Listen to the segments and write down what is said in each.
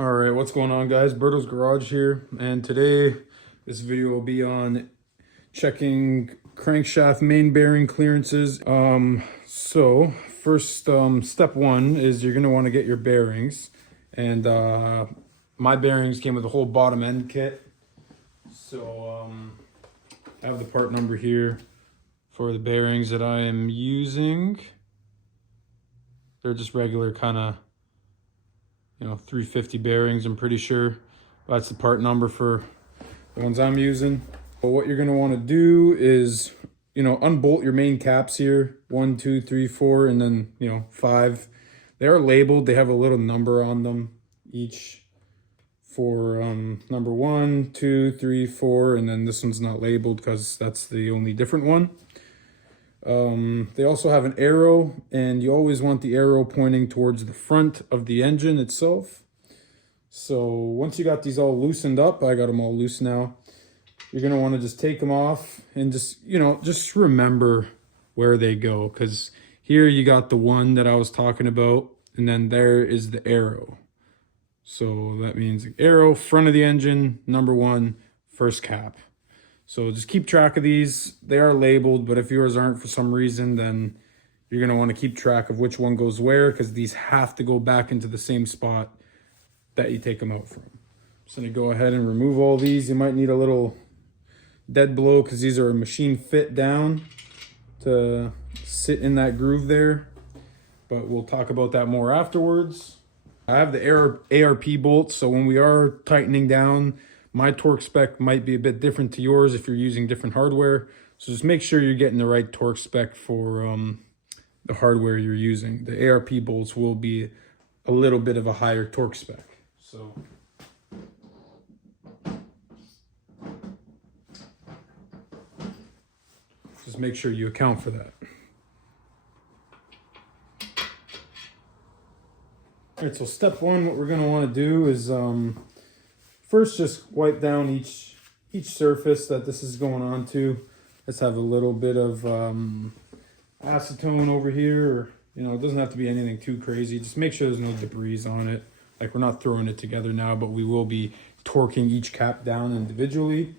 All right, what's going on, guys? Berto's Garage here, and today this video will be on checking crankshaft main bearing clearances. So first, step one is you're gonna want to get your bearings, and my bearings came with a whole bottom end kit. So I have the part number here for the bearings that I am using. They're just regular kind of 350 bearings, I'm pretty sure. That's the part number for the ones I'm using. But what you're gonna wanna do is, unbolt your main caps here. 1, 2, 3, 4, and then, 5. They are labeled, they have a little number on them each for number 1, 2, 3, 4, and then this one's not labeled because that's the only different one. They also have an arrow, and you always want the arrow pointing towards the front of the engine itself. So once you got these all loosened up, I got them all loose now, you're going to want to just take them off and just remember where they go, because here you got the one that I was talking about, and then there is the arrow. So that means the arrow, front of the engine, number 1, first cap. So just keep track of these. They are labeled, but if yours aren't for some reason, then you're going to want to keep track of which one goes where, because these have to go back into the same spot that you take them out from. Just going to go ahead and remove all these. You might need a little dead blow because these are machine fit down to sit in that groove there, but we'll talk about that more afterwards. I have the ARP bolts, so when we are tightening down, my torque spec might be a bit different to yours if you're using different hardware. So just make sure you're getting the right torque spec for the hardware you're using. The ARP bolts will be a little bit of a higher torque spec. So just make sure you account for that. All right, so step one, what we're gonna wanna do is first, just wipe down each surface that this is going on to. Let's have a little bit of acetone over here, or it doesn't have to be anything too crazy. Just make sure there's no debris on it. Like, we're not throwing it together now, but we will be torquing each cap down individually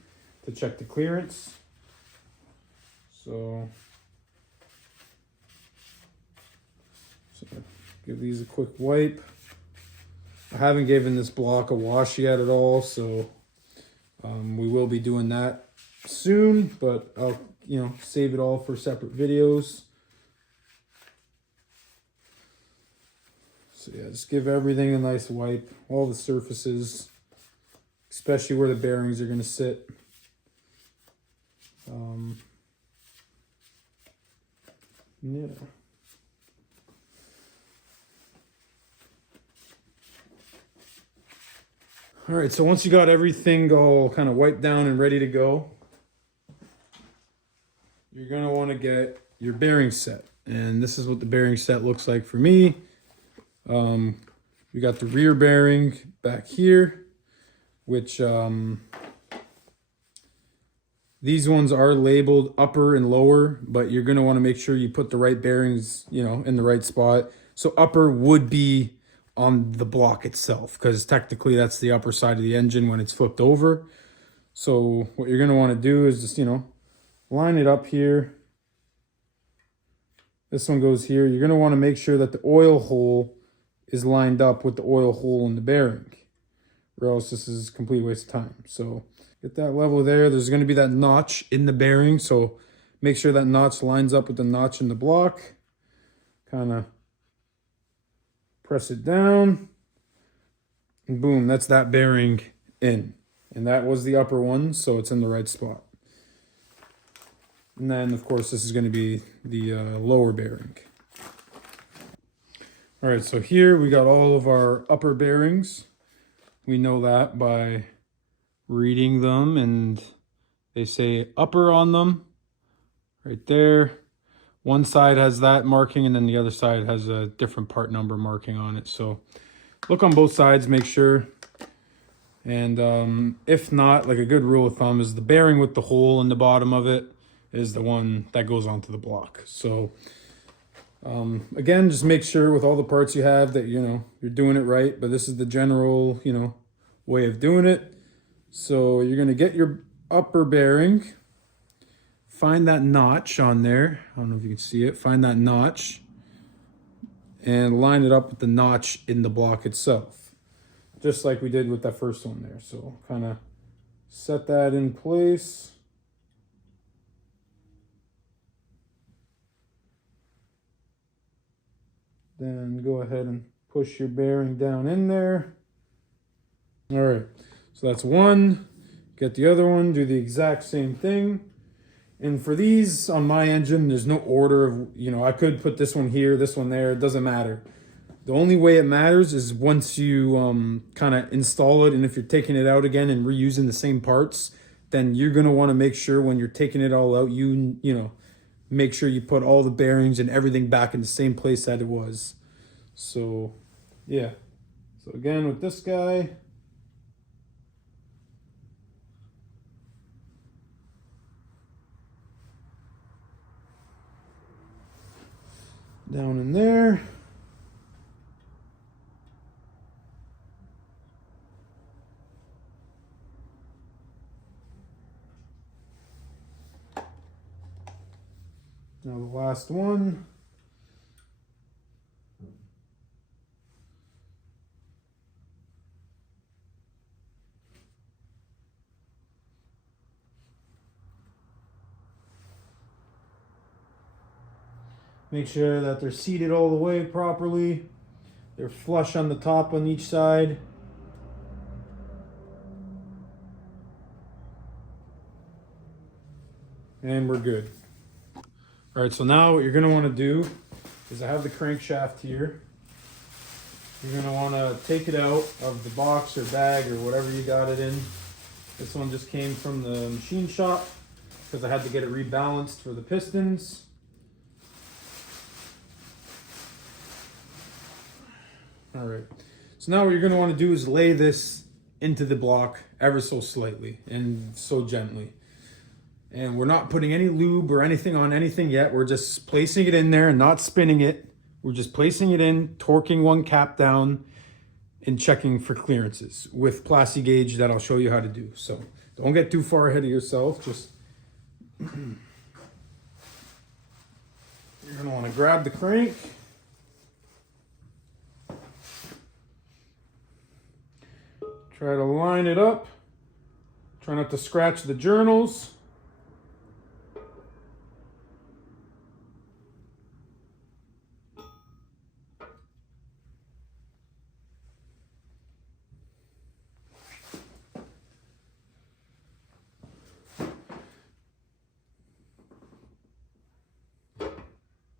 to check the clearance. So give these a quick wipe. I haven't given this block a wash yet at all, so we will be doing that soon, but I'll save it all for separate videos. So yeah, just give everything a nice wipe, all the surfaces, especially where the bearings are going to sit. Yeah. All right, so once you got everything all kind of wiped down and ready to go, you're going to want to get your bearing set. And this is what the bearing set looks like for me. We got the rear bearing back here, which these ones are labeled upper and lower, but you're going to want to make sure you put the right bearings, in the right spot. So upper would be on the block itself, because technically that's the upper side of the engine when it's flipped over. So what you're going to want to do is just line it up here. This one goes here. You're going to want to make sure that the oil hole is lined up with the oil hole in the bearing, or else this is a complete waste of time. So get that level there. There's going to be that notch in the bearing, so make sure that notch lines up with the notch in the block. Kind of press it down, and boom, that's that bearing in. And that was the upper one, so it's in the right spot. And then, of course, this is going to be the lower bearing. All right, so here we got all of our upper bearings. We know that by reading them, and they say upper on them right there. One side has that marking, and then the other side has a different part number marking on it. So look on both sides, make sure. And if not, like, a good rule of thumb is the bearing with the hole in the bottom of it is the one that goes onto the block. So Again, just make sure with all the parts you have that, you know, you're doing it right, but this is the general, you know, way of doing it. So you're going to get your upper bearing, find that notch on there. I don't know if you can see it. Find that notch and line it up with the notch in the block itself, just like we did with that first one there. So kind of set that in place. Then go ahead and push your bearing down in there. All right, so that's one. Get the other one, do the exact same thing. And for these on my engine, there's no order of, you know, I could put this one here, this one there, it doesn't matter. The only way it matters is once you kind of install it, and if you're taking it out again and reusing the same parts, then you're gonna wanna make sure when you're taking it all out, you know, make sure you put all the bearings and everything back in the same place that it was. So, yeah. So again, with this guy, down in there. Now the last one. Make sure that they're seated all the way properly. They're flush on the top on each side. And we're good. All right, so now what you're gonna wanna do is I have the crankshaft here. You're gonna wanna take it out of the box or bag or whatever you got it in. This one just came from the machine shop because I had to get it rebalanced for the pistons. All right, so now what you're gonna wanna do is lay this into the block ever so slightly and so gently. And we're not putting any lube or anything on anything yet. We're just placing it in there and not spinning it. We're just placing it in, torquing one cap down, and checking for clearances with Plastigage that I'll show you how to do. So don't get too far ahead of yourself. Just you're gonna wanna grab the crank. Try to line it up. Try not to scratch the journals.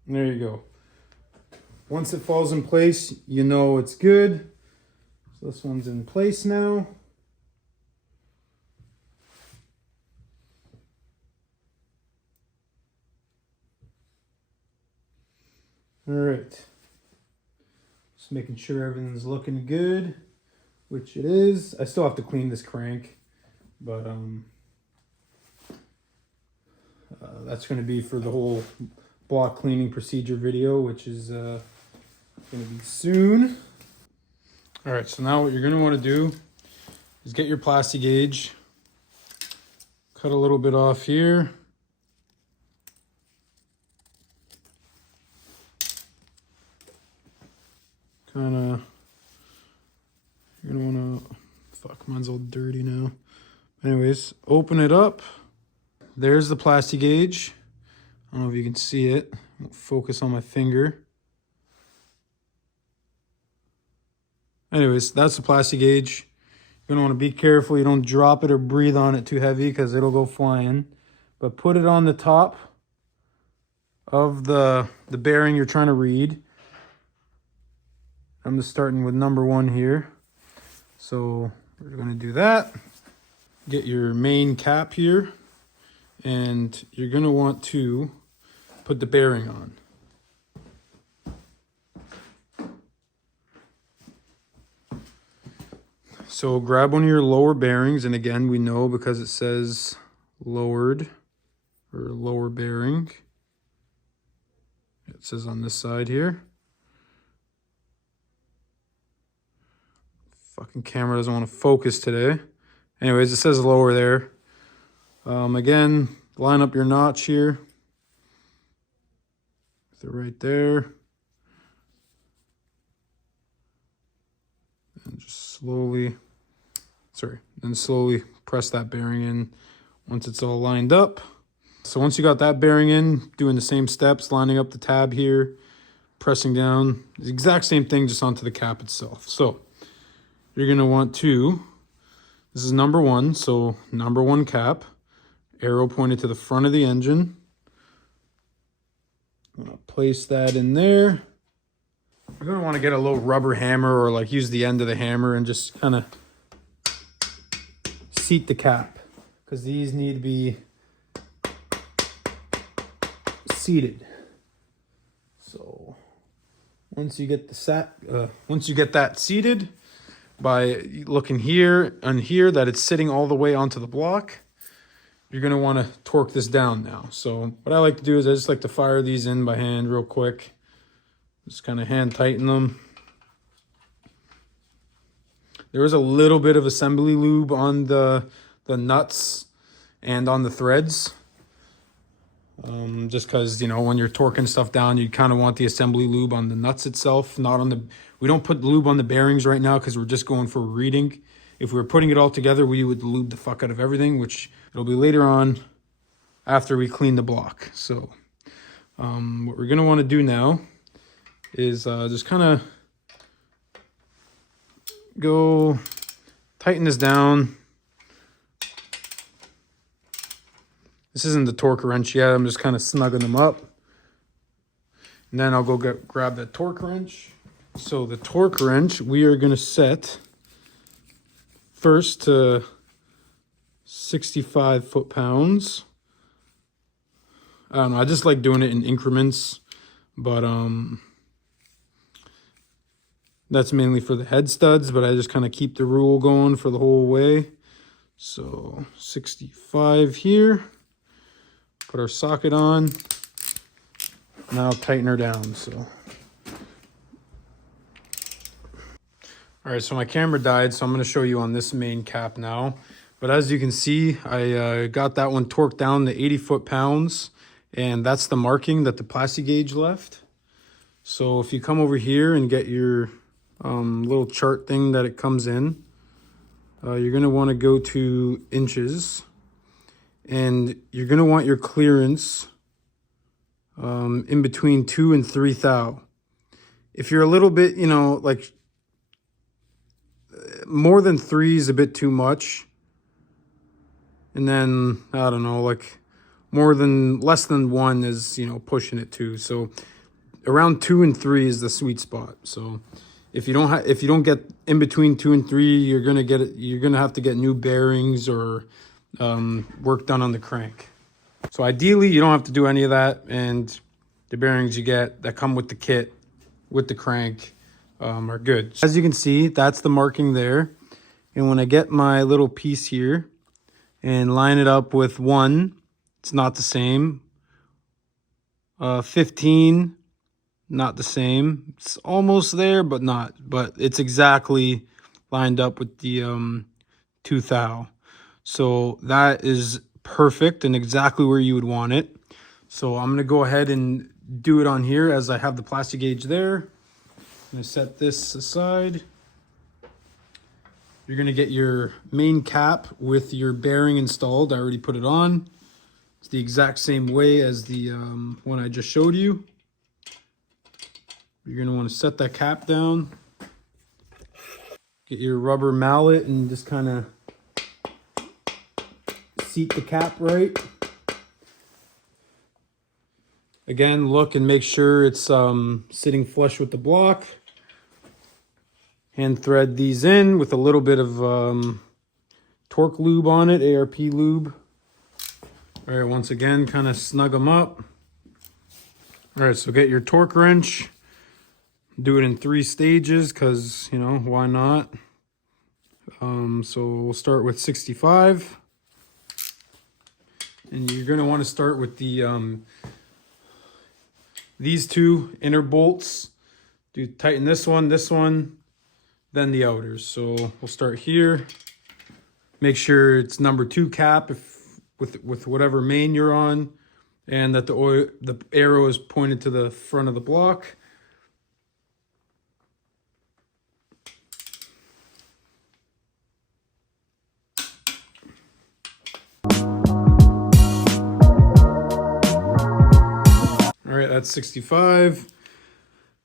There you go. Once it falls in place, you know it's good. So this one's in place now. All right. Just making sure everything's looking good, which it is. I still have to clean this crank, but that's going to be for the whole block cleaning procedure video, which is going to be soon. All right, so now what you're going to want to do is get your Plastigage, cut a little bit off here. Kind of, you're going to want to, fuck, mine's all dirty now. Anyways, open it up. There's the Plastigage. I don't know if you can see it. I'll focus on my finger. Anyways, that's the Plastigage. You're gonna want to be careful you don't drop it or breathe on it too heavy because it'll go flying. But put it on the top of the bearing you're trying to read. I'm just starting with number 1 here. So we're gonna do that. Get your main cap here, and you're gonna want to put the bearing on. So grab one of your lower bearings, and again, we know because it says lowered or lower bearing. it says on this side here. Fucking camera doesn't want to focus today. Anyways, it says lower there. Again, line up your notch here. With it right there. And just slowly, then slowly press that bearing in once it's all lined up. So once you got that bearing in, doing the same steps, lining up the tab here, pressing down, the exact same thing just onto the cap itself. So you're gonna want to, this is number one, so number one cap, arrow pointed to the front of the engine. I'm gonna place that in there. You're gonna wanna get a little rubber hammer or like use the end of the hammer and just kind of seat the cap, because these need to be seated. So once you get that seated, by looking here and here that it's sitting all the way onto the block, you're gonna want to torque this down now. So what I like to do is I just like to fire these in by hand real quick. Just kind of hand tighten them. There is a little bit of assembly lube on the nuts and on the threads. Just because, you know, when you're torquing stuff down, you kind of want the assembly lube on the nuts itself, not on the... We don't put lube on the bearings right now because we're just going for a reading. If we were putting it all together, we would lube the fuck out of everything, which it'll be later on after we clean the block. So what we're going to want to do now is just kind of go tighten this down. This isn't the torque wrench yet. I'm just kind of snugging them up. And then I'll go grab that torque wrench. So the torque wrench, we are going to set first to 65 foot-pounds. I don't know. I just like doing it in increments. But that's mainly for the head studs. But I just kind of keep the rule going for the whole way. So 65 here. Put our socket on, now tighten her down. So, all right, so my camera died, so I'm going to show you on this main cap now. But as you can see, I got that one torqued down to 80 foot-pounds, and that's the marking that the Plastigage left. So if you come over here and get your little chart thing that it comes in, you're going to want to go to inches. And you're going to want your clearance in between 2 and 3 thou. If you're a little bit, you know, like more than 3 is a bit too much. And then, I don't know, like less than 1 is, you know, pushing it too. So around 2 and 3 is the sweet spot. So if you don't get in between 2 and 3, you're going to have to get new bearings or work done on the crank. So ideally you don't have to do any of that, and the bearings you get that come with the kit with the crank are good. As you can see, that's the marking there. And when I get my little piece here and line it up with 1, it's not the same. 15, not the same. It's almost there, but not. But it's exactly lined up with the 2 thou. So that is perfect and exactly where you would want it. So I'm going to go ahead and do it on here as I have the Plastigage there. I'm going to set this aside. You're going to get your main cap with your bearing installed. I already put it on. It's the exact same way as the one I just showed you. You're going to want to set that cap down. Get your rubber mallet and just kind of seat the cap right. Again, look and make sure it's sitting flush with the block. Hand thread these in with a little bit of torque lube on it, ARP lube. All right, once again, kind of snug them up. All right, so get your torque wrench. Do it in 3 stages because, you know, why not? So we'll start with 65. And you're going to want to start with the these two inner bolts. Do tighten this one, then the outers. So we'll start here. Make sure it's number 2 cap with whatever main you're on, and that the arrow is pointed to the front of the block. All right, that's 65.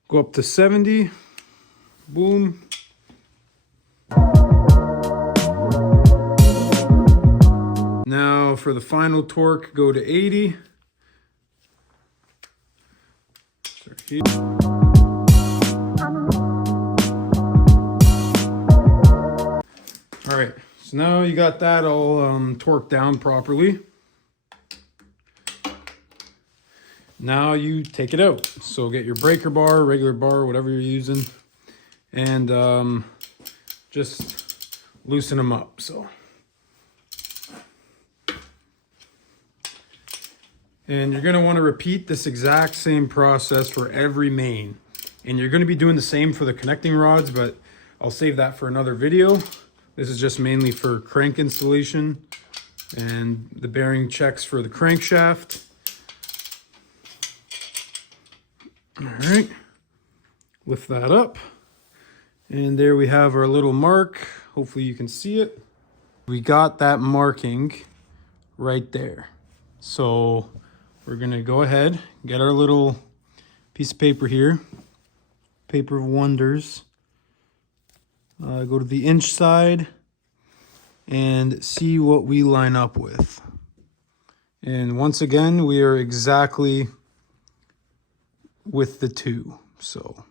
Go up to 70. Boom. Now for the final torque, go to 80. Start here. All right, so now you got that all torqued down properly. Now you take it out. So get your breaker bar, regular bar, whatever you're using, and just loosen them up. So, and you're gonna want to repeat this exact same process for every main, and you're gonna be doing the same for the connecting rods, but I'll save that for another video. This is just mainly for crank installation and the bearing checks for the crankshaft. All right, lift that up. And there we have our little mark. Hopefully you can see it. We got that marking right there. So we're gonna go ahead, get our little piece of paper here, paper of wonders. Go to the inch side and see what we line up with. And once again, we are exactly with the 2. So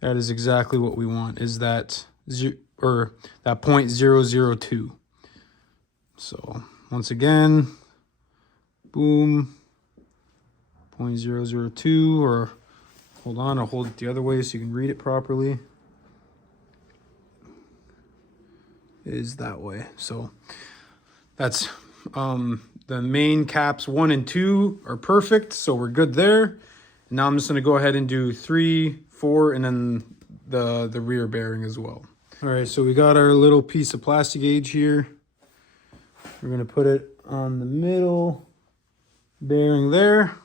that is exactly what we want, is that that 0.002. So once again, boom, 0.002, or hold on, I'll hold it the other way so you can read it properly. Is that way. So that's the main caps 1 and 2 are perfect, so we're good there. Now I'm just going to go ahead and do 3, 4, and then the rear bearing as well. All right, so we got our little piece of Plastigage here. We're going to put it on the middle bearing there.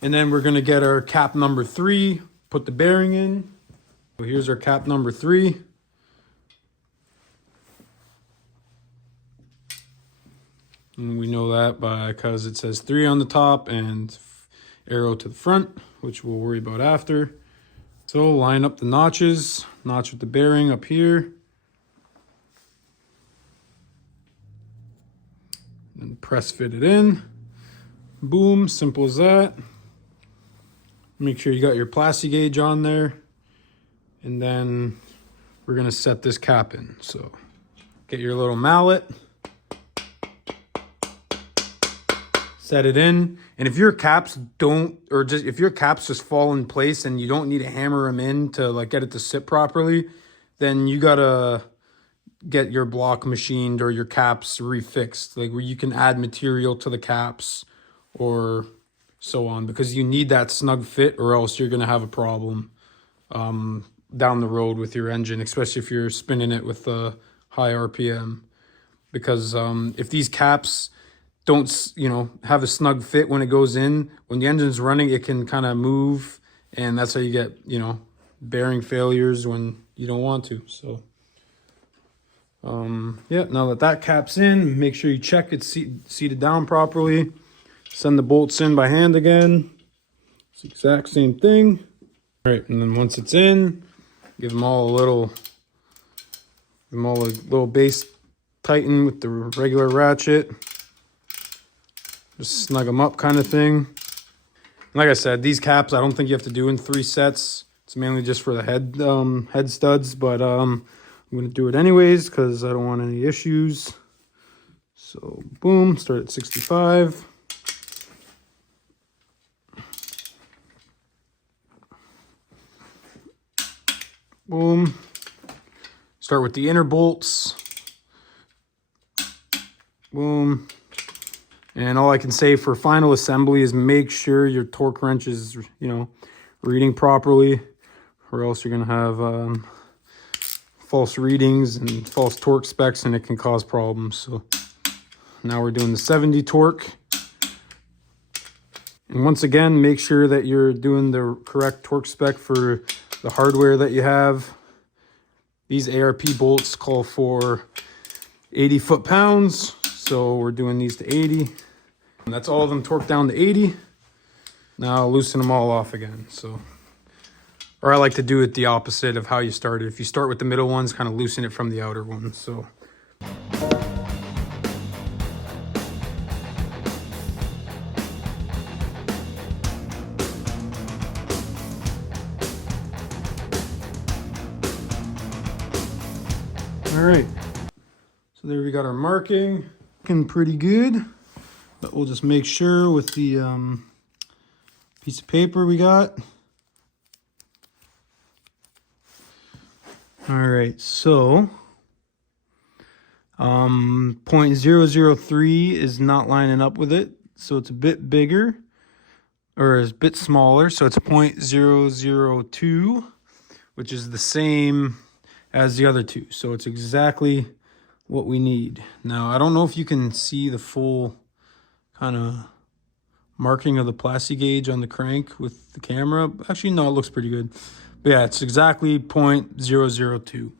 And then we're going to get our cap number 3, put the bearing in. So here's our cap number 3. And we know that because it says 3 on the top and arrow to the front, which we'll worry about after. So line up the notches, notch with the bearing up here. And press fit it in. Boom, simple as that. Make sure you got your Plastigage on there. And then we're gonna set this cap in. So get your little mallet. Set it in, and if your caps if your caps just fall in place and you don't need to hammer them in to like get it to sit properly, then you gotta get your block machined or your caps refixed, like where you can add material to the caps or so on, because you need that snug fit, or else you're gonna have a problem down the road with your engine, especially if you're spinning it with a high RPM. Because if these caps don't, have a snug fit when it goes in, when the engine's running, it can kind of move, and that's how you get, bearing failures when you don't want to. So, yeah, now that cap's in, make sure you check it's seated down properly. Send the bolts in by hand again. It's the exact same thing. All right, and then once it's in, give them all a little base tighten with the regular ratchet. Just snug them up kind of thing. Like I said, these caps I don't think you have to do in 3 sets. It's mainly just for the head studs, but I'm going to do it anyways because I don't want any issues. So boom, start at 65. Boom. Start with the inner bolts. Boom. And all I can say for final assembly is make sure your torque wrench is, you know, reading properly, or else you're gonna have false readings and false torque specs, and it can cause problems. So now we're doing the 70 torque. And once again, make sure that you're doing the correct torque spec for the hardware that you have. These ARP bolts call for 80 foot-pounds, so we're doing these to 80. And that's all of them torqued down to 80. Now I'll loosen them all off again. So, or I like to do it the opposite of how you started. If you start with the middle ones, kind of loosen it from the outer ones. So. All right, so there we got our marking, looking pretty good, but we'll just make sure with the piece of paper we got. All right, so 0.003 is not lining up with it, so it's a bit bigger, or it's a bit smaller, so it's 0.002, which is the same as the other two, so it's exactly what we need. Now I don't know if you can see the full kind of marking of the Plastigage on the crank with the camera. Actually no, it looks pretty good, but yeah, it's exactly 0.002,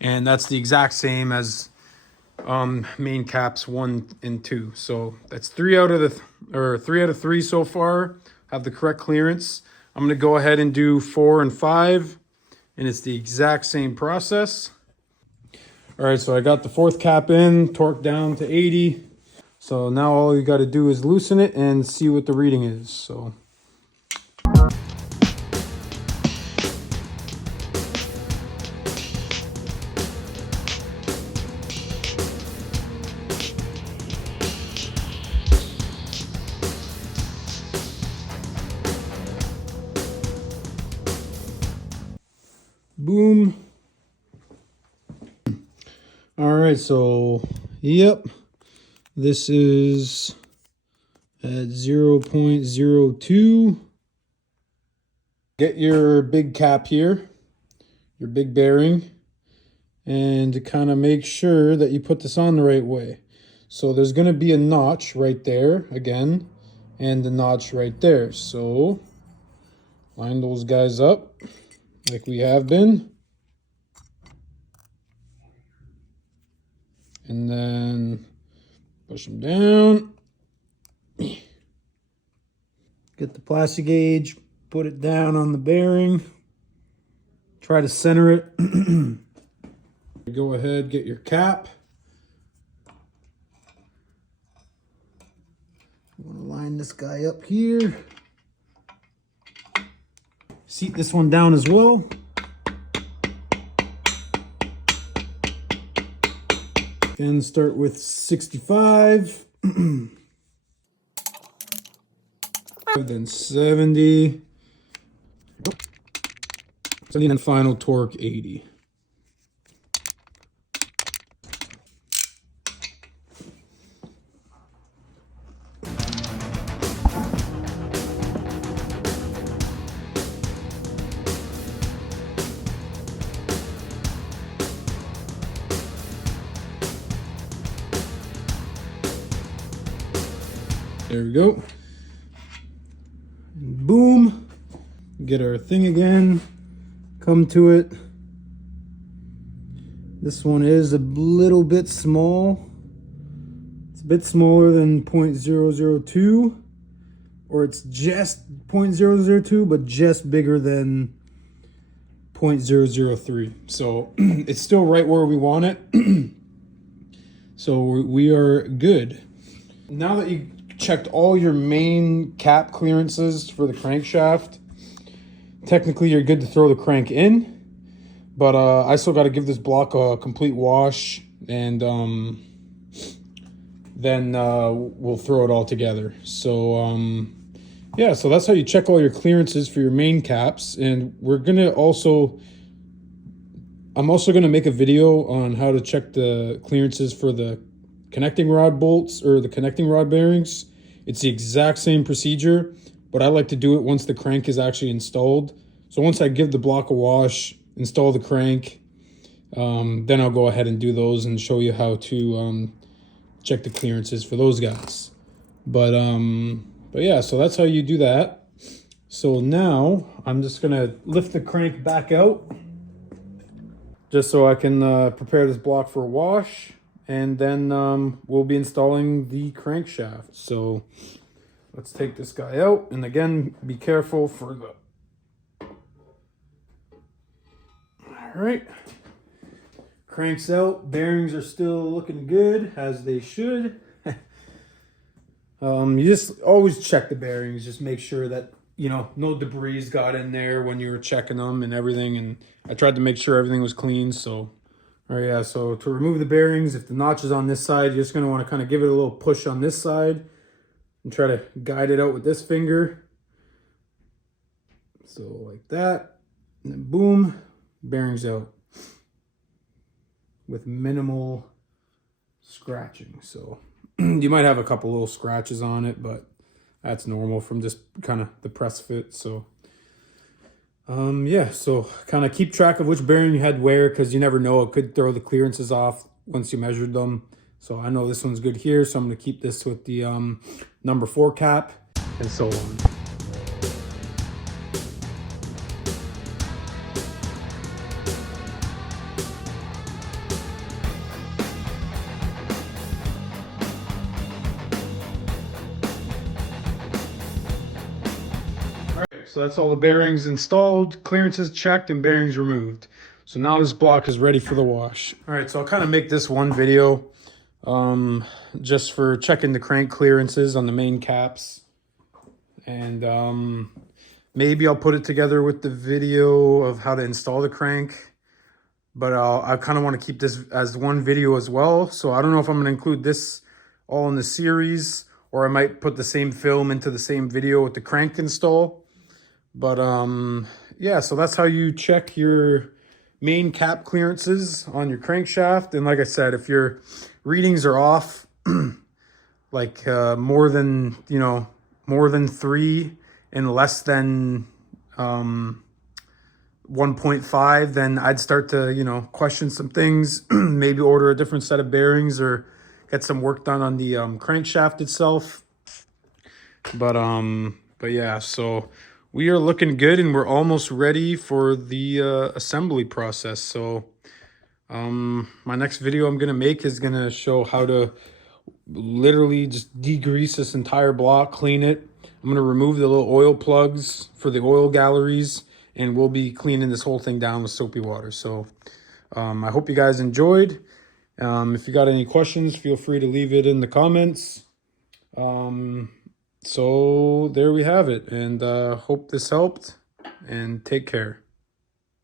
and that's the exact same as main caps 1 and 2. So that's 3 out of 3 so far have the correct clearance. I'm going to go ahead and do 4 and 5. And it's the exact same process. All right, so I got the 4th cap in, torqued down to 80. So now all you got to do is loosen it and see what the reading is. So. Boom. All right, so yep, this is at 0.02. Get your big cap here, your big bearing, and to kind of make sure that you put this on the right way. So there's going to be a notch right there again, and the notch right there. So line those guys up like we have been. And then push them down. Get the Plastigage, put it down on the bearing. Try to center it. Go ahead, get your cap. You want to line this guy up here. Seat this one down as well. Again, start with 65. Then 70. 70, and then final torque 80. There we go. Boom. Get our thing again. Come to it. This one is a little bit small. It's a bit smaller than 0.002, or it's just 0.002, but just bigger than 0.003. So it's still right where we want it. So we are good. Now that you checked all your main cap clearances for the crankshaft, technically you're good to throw the crank in, but I still got to give this block a complete wash, and then we'll throw it all together. So yeah, so that's how you check all your clearances for your main caps. And I'm also gonna make a video on how to check the clearances for the connecting rod bolts or the connecting rod bearings, it's the exact same procedure, but I like to do it once the crank is actually installed. So once I give the block a wash, install the crank, then I'll go ahead and do those and show you how to check the clearances for those guys. But yeah, so that's how you do that. So now I'm just gonna lift the crank back out just so I can prepare this block for a wash, and then we'll be installing the crankshaft. So let's take this guy out, and again, be careful for the... All right, crank's out, bearings are still looking good, as they should. You just always check the bearings, just make sure that, you know, no debris got in there when you were checking them and everything. And I tried to make sure everything was clean. So, all right, yeah, so to remove the bearings, if the notch is on this side, you're just gonna wanna kind of give it a little push on this side and try to guide it out with this finger. So like that, and then boom, bearings out with minimal scratching. So you might have a couple little scratches on it, but that's normal from just kind of the press fit. So yeah, so kind of keep track of which bearing you had where, because you never know, it could throw the clearances off once you measured them. So I know this one's good here, so I'm going to keep this with the number 4 cap, and so on. So that's all the bearings installed, clearances checked, and bearings removed. So now this block is ready for the wash. All right, so I'll kind of make this one video just for checking the crank clearances on the main caps. And maybe I'll put it together with the video of how to install the crank. But I kind of want to keep this as one video as well. So I don't know if I'm going to include this all in the series, or I might put the same film into the same video with the crank install. But yeah, so that's how you check your main cap clearances on your crankshaft. And like I said, if your readings are off, like more than 3 and less than 1.5, then I'd start to, question some things, maybe order a different set of bearings or get some work done on the crankshaft itself. But yeah, so we are looking good, and we're almost ready for the assembly process. So my next video I'm gonna make is gonna show how to literally just degrease this entire block, clean it. I'm gonna remove the little oil plugs for the oil galleries, and we'll be cleaning this whole thing down with soapy water. So I hope you guys enjoyed. If you got any questions, feel free to leave it in the comments. So there we have it, and hope this helped, and take care.